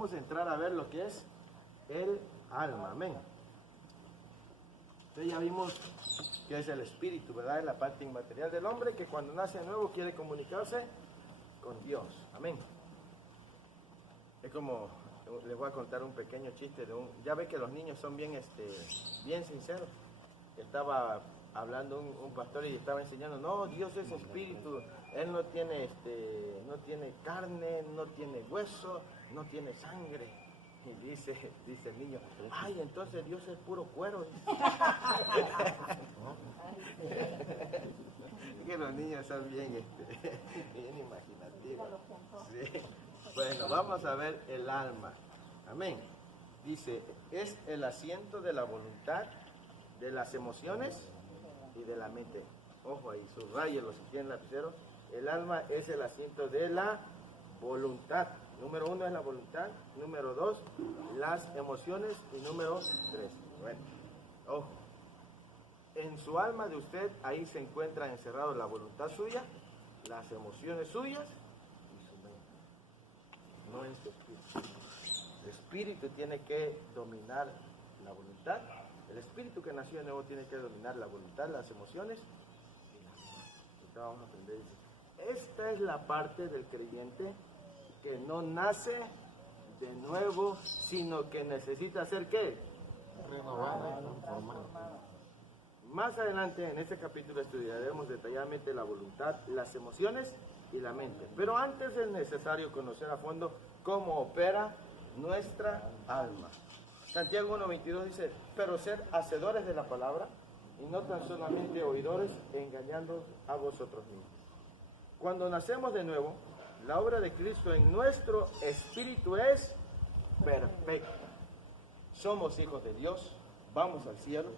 vamos a entrar a ver lo que es el alma, amén. Entonces ya vimos que es el espíritu, ¿verdad? Es la parte inmaterial del hombre que cuando nace de nuevo quiere comunicarse con Dios, amén. Es como, les voy a contar un pequeño chiste de ya ve que los niños son bien sinceros. Estaba hablando un pastor y estaba enseñando, no, Dios es espíritu, Él no tiene carne, no tiene hueso, no tiene sangre. Y dice el niño, ay, entonces Dios es puro cuero. Que los niños son bien imaginativos. Sí. Bueno, vamos a ver el alma. Amén. Dice, es el asiento de la voluntad, de las emociones y de la mente. Ojo ahí, subrayenlo si tienen lapicero. El alma es el asiento de la voluntad. Número 1 es la voluntad. Número 2, las emociones. Y número 3. Bueno, ojo. En su alma de usted, ahí se encuentra encerrado la voluntad suya, las emociones suyas y su mente. No en su espíritu. El espíritu tiene que dominar la voluntad. El espíritu que nació de nuevo tiene que dominar la voluntad, las emociones y la mente. Ahorita vamos a aprender. Esta es la parte del creyente que no nace de nuevo, sino que necesita hacer ¿qué? Renovada y transformada. Más adelante en este capítulo estudiaremos detalladamente la voluntad, las emociones y la mente. Pero antes es necesario conocer a fondo cómo opera nuestra alma. Santiago 1:22 dice, pero ser hacedores de la palabra y no tan solamente oidores, engañando a vosotros mismos. Cuando nacemos de nuevo, la obra de Cristo en nuestro espíritu es perfecta. Somos hijos de Dios, vamos al cielo,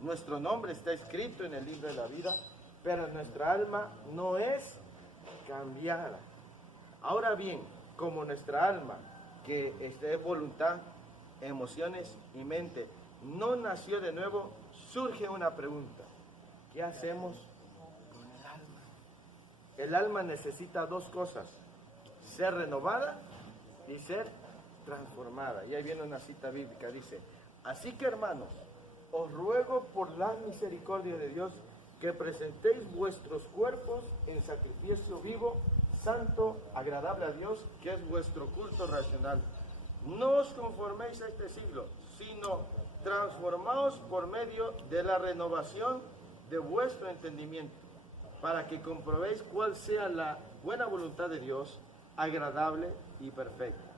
nuestro nombre está escrito en el libro de la vida, pero nuestra alma no es cambiada. Ahora bien, como nuestra alma, que es de voluntad, emociones y mente, no nació de nuevo, surge una pregunta. ¿Qué hacemos con el alma? El alma necesita dos cosas, ser renovada y ser transformada. Y ahí viene una cita bíblica, dice, así que hermanos, os ruego por la misericordia de Dios que presentéis vuestros cuerpos en sacrificio vivo, santo, agradable a Dios, que es vuestro culto racional. No os conforméis a este siglo, sino transformaos por medio de la renovación de vuestro entendimiento, para que comprobéis cuál sea la buena voluntad de Dios, agradable y perfecta.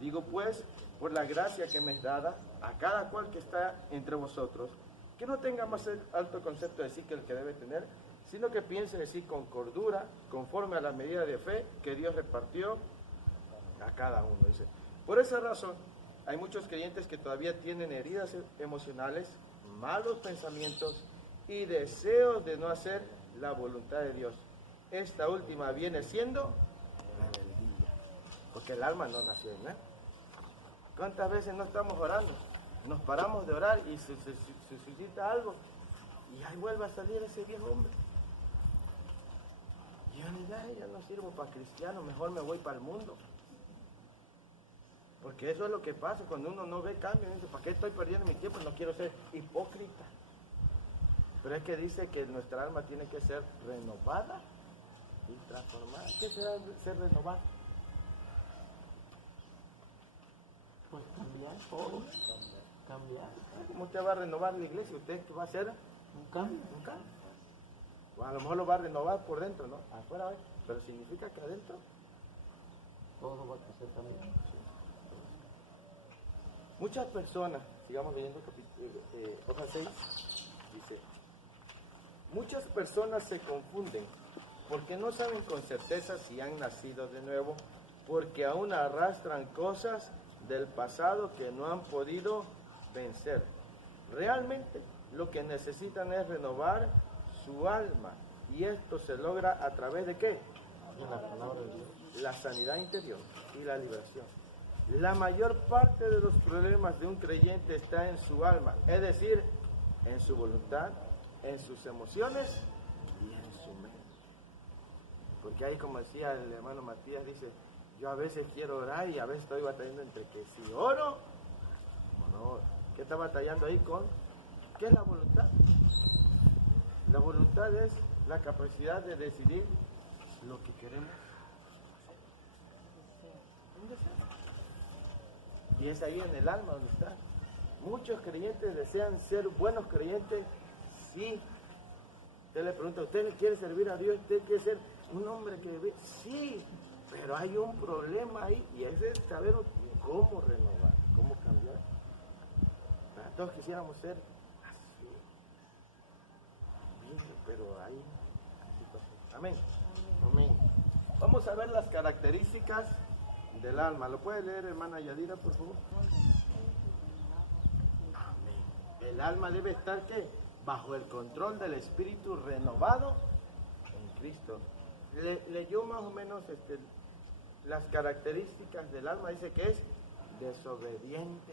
Digo pues, por la gracia que me es dada a cada cual que está entre vosotros, que no tenga más alto concepto de sí que el que debe tener, sino que piense de sí con cordura, conforme a la medida de fe que Dios repartió a cada uno. Dice, por esa razón, hay muchos creyentes que todavía tienen heridas emocionales, malos pensamientos y deseos de no hacer la voluntad de Dios. Esta última viene siendo rebeldía, porque el alma no nació en él. ¿Cuántas veces no estamos orando? Nos paramos de orar y se suscita algo y ahí vuelve a salir ese viejo hombre. Y yo no sirvo para cristiano, mejor me voy para el mundo. Porque eso es lo que pasa cuando uno no ve cambio. Dice, ¿para qué estoy perdiendo mi tiempo? No quiero ser hipócrita. Pero es que dice que nuestra alma tiene que ser renovada y transformada. ¿Qué será ser renovada? Pues cambiar todo. Cambiar. ¿Cómo usted va a renovar la iglesia? ¿Usted qué va a hacer? Un cambio. Un cambio. Bueno, a lo mejor lo va a renovar por dentro, ¿no? Afuera, pero significa que adentro Todo va a crecer también. sí. Muchas personas, sigamos leyendo hoja 6, dice, muchas personas se confunden porque no saben con certeza si han nacido de nuevo, porque aún arrastran cosas del pasado que no han podido vencer. Realmente lo que necesitan es renovar su alma, y esto se logra a través de ¿qué? De la palabra de Dios. La sanidad interior y la liberación. La mayor parte de los problemas de un creyente está en su alma, es decir, en su voluntad, en sus emociones y en su mente. Porque ahí, como decía el hermano Matías, dice, Yo a veces quiero orar y a veces estoy batallando entre que si oro o no oro. ¿Qué está batallando ahí con? ¿Qué es la voluntad? La voluntad es la capacidad de decidir lo que queremos. ¿Dónde está? Y es ahí en el alma donde está. Muchos creyentes desean ser buenos creyentes, sí. Usted le pregunta, ¿usted le quiere servir a Dios? ¿Usted quiere ser un hombre que ve? Sí, pero hay un problema ahí y ese es saber cómo renovar, cómo cambiar. Todos quisiéramos ser así, bien, pero hay situaciones. Amén. Amén. Vamos a ver las características del alma. ¿Lo puede leer, hermana Yadira, por favor? Amén. El alma debe estar, ¿qué? Bajo el control del espíritu renovado en Cristo. Leyó más o menos las características del alma. Dice que es desobediente.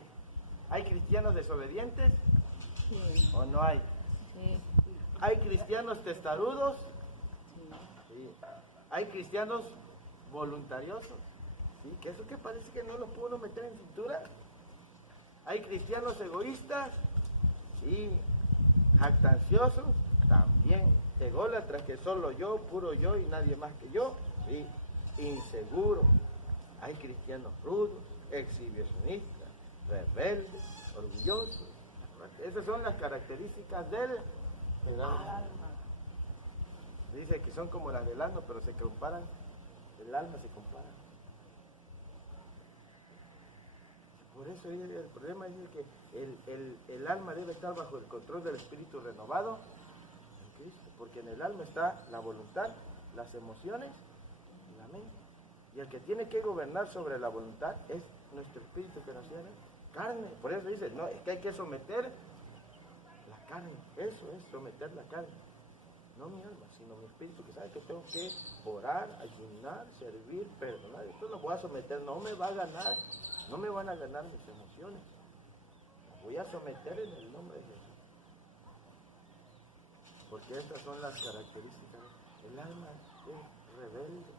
¿Hay cristianos desobedientes? Sí. ¿O no hay? Sí. ¿Hay cristianos testarudos? Sí. ¿Hay cristianos voluntariosos? ¿Sí? Que eso que parece que no los pudo meter en cintura. ¿Hay cristianos egoístas? Sí. ¿Jactanciosos? También. Ególatras, que solo yo, puro yo y nadie más que yo. Sí. Inseguros. Hay cristianos rudos, exhibicionistas, rebeldes, orgullosos. Esas son las características del alma. Dice que son como las del alma, pero se comparan. El alma se compara. Por eso el problema es que el alma debe estar bajo el control del espíritu renovado en Cristo, porque en el alma está la voluntad, las emociones y la mente. Y el que tiene que gobernar sobre la voluntad es nuestro espíritu que nos tiene carne. Por eso dice, no, es que hay que someter la carne. Eso es someter la carne. No mi alma, sino mi espíritu, que sabe que tengo que orar, ayunar, servir, perdonar. Esto lo voy a someter, no me va a ganar, no me van a ganar mis emociones. Las voy a someter en el nombre de Jesús. Porque estas son las características. El alma es rebelde.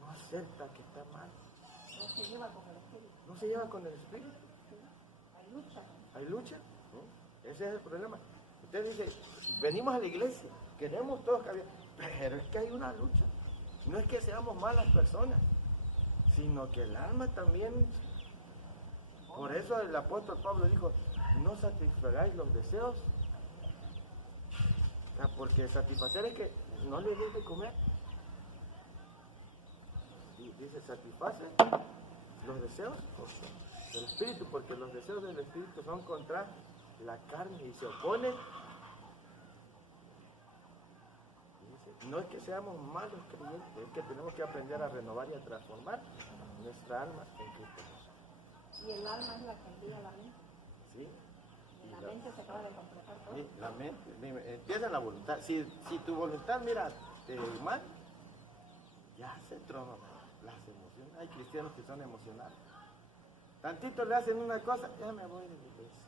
No acepta que está mal. No se lleva con el espíritu. No se lleva con el espíritu. Sí. Hay lucha. ¿Hay lucha? ¿No? Ese es el problema. Usted dice, venimos a la iglesia, queremos todos cambiar, pero es que hay una lucha. No es que seamos malas personas, sino que el alma también. Por eso el apóstol Pablo dijo, no satisfagáis los deseos. Porque satisfacer es que no le des de comer. Y dice, satisface los deseos del espíritu, porque los deseos del espíritu son contra la carne y se oponen. Dice, no es que seamos malos creyentes, es que tenemos que aprender a renovar y a transformar nuestra alma en Cristo Jesús. Y el alma es la que envía la mente. ¿Sí? Y la mente se acaba de completar todo. Sí, la mente, empieza la voluntad. Si tu voluntad, mira, te mal, ya se trona las emociones. Hay cristianos que son emocionales. Tantito le hacen una cosa, ya me voy de la iglesia.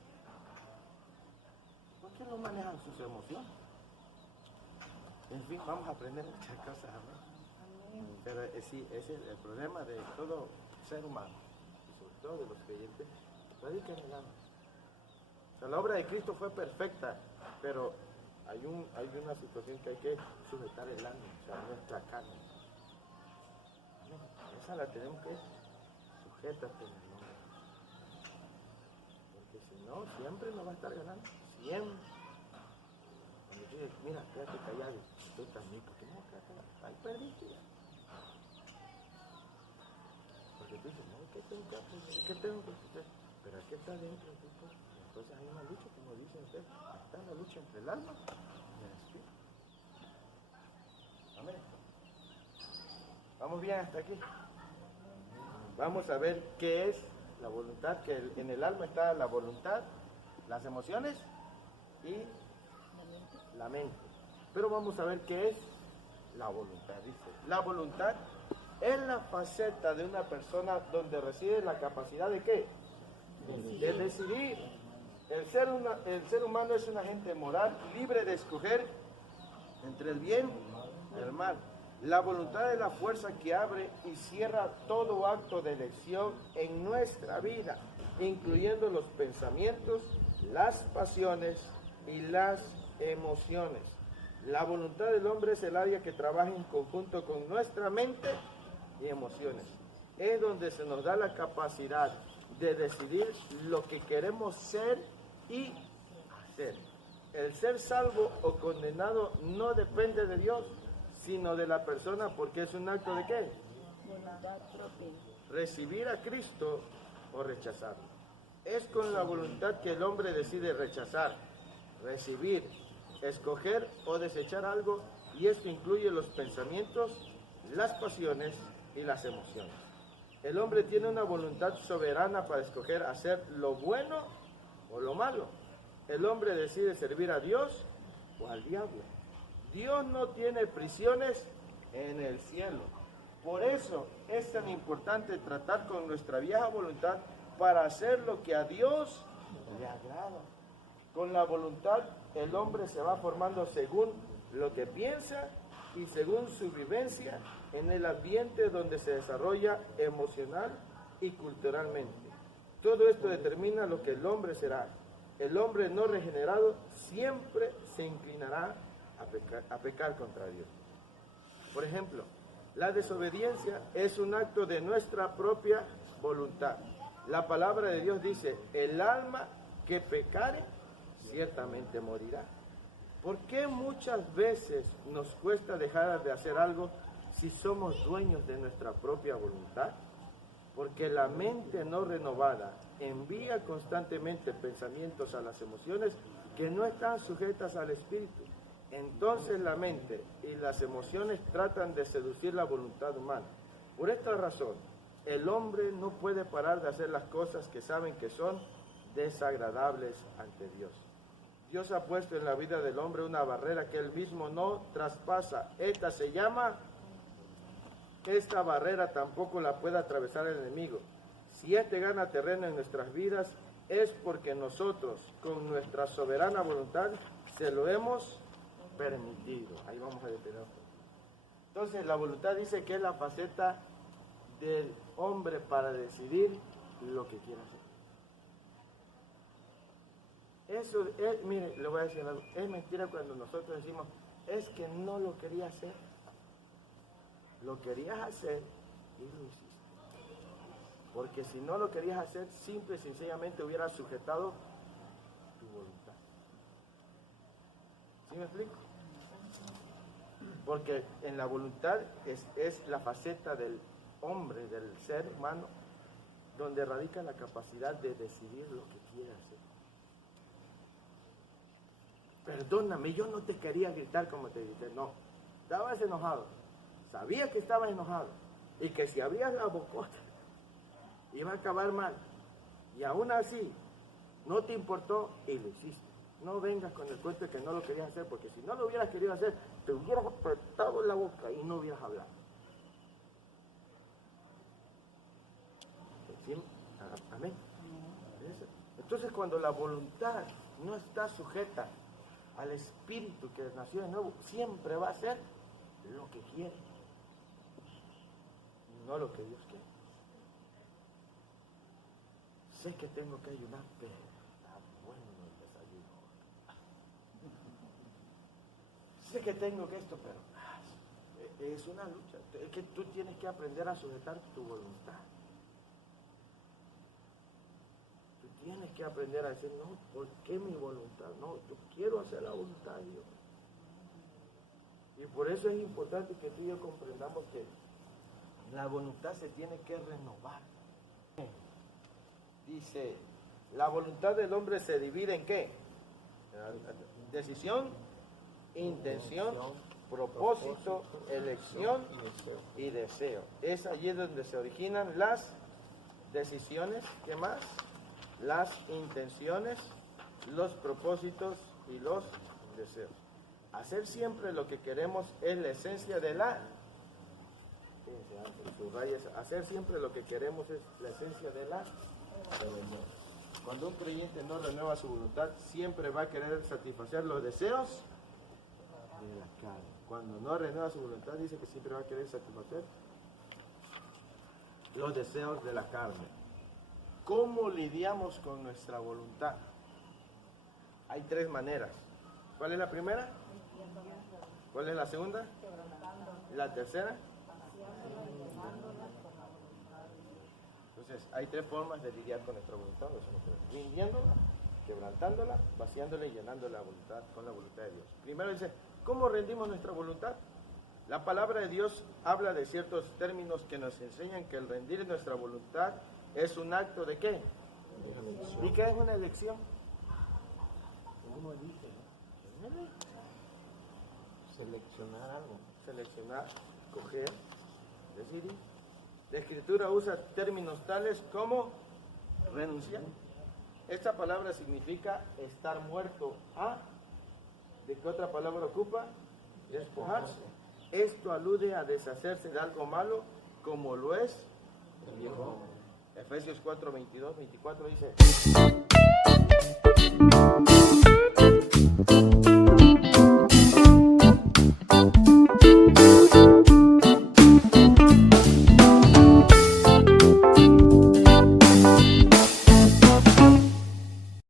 ¿Por qué no manejan sus emociones? En fin, vamos a aprender muchas cosas, ¿no? Pero sí, ese es el problema de todo ser humano, y sobre todo de los creyentes, radica en el alma. O sea, la obra de Cristo fue perfecta, pero hay una situación que hay que sujetar el alma, o sea, nuestra carne. Esa la tenemos que sujetar en el nombre. Porque si no, siempre nos va a estar ganando, siempre. Cuando tú dices, mira, quédate callado, estoy tan rico, que no, quédate callado, ahí perdiste ya. Porque tú dices, no, ¿qué tengo que aprender? ¿Qué tengo que hacer? Pero aquí está dentro de tu cuerpo. Entonces hay una lucha, como dicen ustedes, está la lucha entre el alma y el espíritu. Amén. ¿Vamos bien hasta aquí? Vamos a ver qué es la voluntad, que en el alma está la voluntad, las emociones y la mente. Pero vamos a ver qué es la voluntad. Dice, la voluntad es la faceta de una persona donde reside la capacidad de ¿qué? De decidir. El ser humano es un agente moral libre de escoger entre el bien y el mal. La voluntad es la fuerza que abre y cierra todo acto de elección en nuestra vida, incluyendo los pensamientos, las pasiones y las emociones. La voluntad del hombre es el área que trabaja en conjunto con nuestra mente y emociones. Es donde se nos da la capacidad de decidir lo que queremos ser y hacer. El ser salvo o condenado no depende de Dios, sino de la persona, porque es un acto de ¿qué? Voluntad propia. Recibir a Cristo o rechazarlo. Es con la voluntad que el hombre decide rechazar, recibir, escoger o desechar algo, y esto incluye los pensamientos, las pasiones y las emociones. El hombre tiene una voluntad soberana para escoger hacer lo bueno o lo malo. El hombre decide servir a Dios o al diablo. Dios no tiene prisiones en el cielo. Por eso es tan importante tratar con nuestra vieja voluntad para hacer lo que a Dios le agrada. Con la voluntad el hombre se va formando según lo que piensa y según su vivencia en el ambiente donde se desarrolla emocional y culturalmente. Todo esto determina lo que el hombre será. El hombre no regenerado siempre se inclinará a pecar contra Dios. Por ejemplo, la desobediencia es un acto de nuestra propia voluntad. La palabra de Dios dice, el alma que pecare, ciertamente morirá. ¿Por qué muchas veces nos cuesta dejar de hacer algo si somos dueños de nuestra propia voluntad? Porque la mente no renovada envía constantemente pensamientos a las emociones que no están sujetas al espíritu. Entonces la mente y las emociones tratan de seducir la voluntad humana. Por esta razón, el hombre no puede parar de hacer las cosas que saben que son desagradables ante Dios. Dios ha puesto en la vida del hombre una barrera que él mismo no traspasa. Esta barrera tampoco la puede atravesar el enemigo. Si este gana terreno en nuestras vidas, es porque nosotros, con nuestra soberana voluntad, se lo hemos permitido. Ahí vamos a detener. Entonces, la voluntad dice que es la faceta del hombre para decidir lo que quiere hacer. Eso es, mire, le voy a decir algo, es mentira cuando nosotros decimos, es que no lo quería hacer. Lo querías hacer y lo hiciste. Porque si no lo querías hacer, simple y sencillamente hubieras sujetado tu voluntad. ¿Sí me explico? Porque en la voluntad es la faceta del hombre, del ser humano, donde radica la capacidad de decidir lo que quiere hacer. Perdóname, yo no te quería gritar como te grité, no. Estabas enojado, sabías que estabas enojado y que si abrías la bocota iba a acabar mal. Y aún así, no te importó y lo hiciste. No vengas con el cuento de que no lo querías hacer, porque si no lo hubieras querido hacer, te hubieras apretado la boca y no hubieras hablado. ¿Sí? Amén. Entonces, cuando la voluntad no está sujeta al espíritu que nació de nuevo, siempre va a hacer lo que quiere, no lo que Dios quiere. Sé que tengo que ayunar, pero está bueno el desayuno. Sé que tengo que esto, pero es una lucha. Es que tú tienes que aprender a sujetar tu voluntad. Tú tienes que aprender a decir, no, ¿por qué mi voluntad? No, yo quiero hacer la voluntad de Dios. Y por eso es importante que tú y yo comprendamos que la voluntad se tiene que renovar. Dice, la voluntad del hombre se divide en ¿qué? Decisión, intención, propósito, elección y deseo. Es allí donde se originan las decisiones, ¿qué más? Las intenciones, los propósitos y los deseos. Hacer siempre lo que queremos es la esencia de la... Hacer siempre lo que queremos es la esencia de la... Cuando un creyente no renueva su voluntad, siempre va a querer satisfacer los deseos De la carne. Cuando no renueva su voluntad, dice que siempre va a querer satisfacer los deseos de la carne. ¿Cómo lidiamos con nuestra voluntad? Hay tres maneras. ¿Cuál es la primera? ¿Cuál es la segunda? ¿La tercera? Entonces, hay tres formas de lidiar con nuestra voluntad. Rindiéndola, quebrantándola, vaciándola y llenando la voluntad con la voluntad de Dios. Primero dice, ¿cómo rendimos nuestra voluntad? La palabra de Dios habla de ciertos términos que nos enseñan que el rendir nuestra voluntad es un acto de ¿qué? ¿Y qué es una elección? ¿Cómo dice? Seleccionar algo. Seleccionar, coger, decidir. La Escritura usa términos tales como renunciar. Esta palabra significa estar muerto a. ¿De qué otra palabra ocupa? Despojarse. Esto alude a deshacerse de algo malo como lo es El viejo hombre. Efesios 4, 22, 24 dice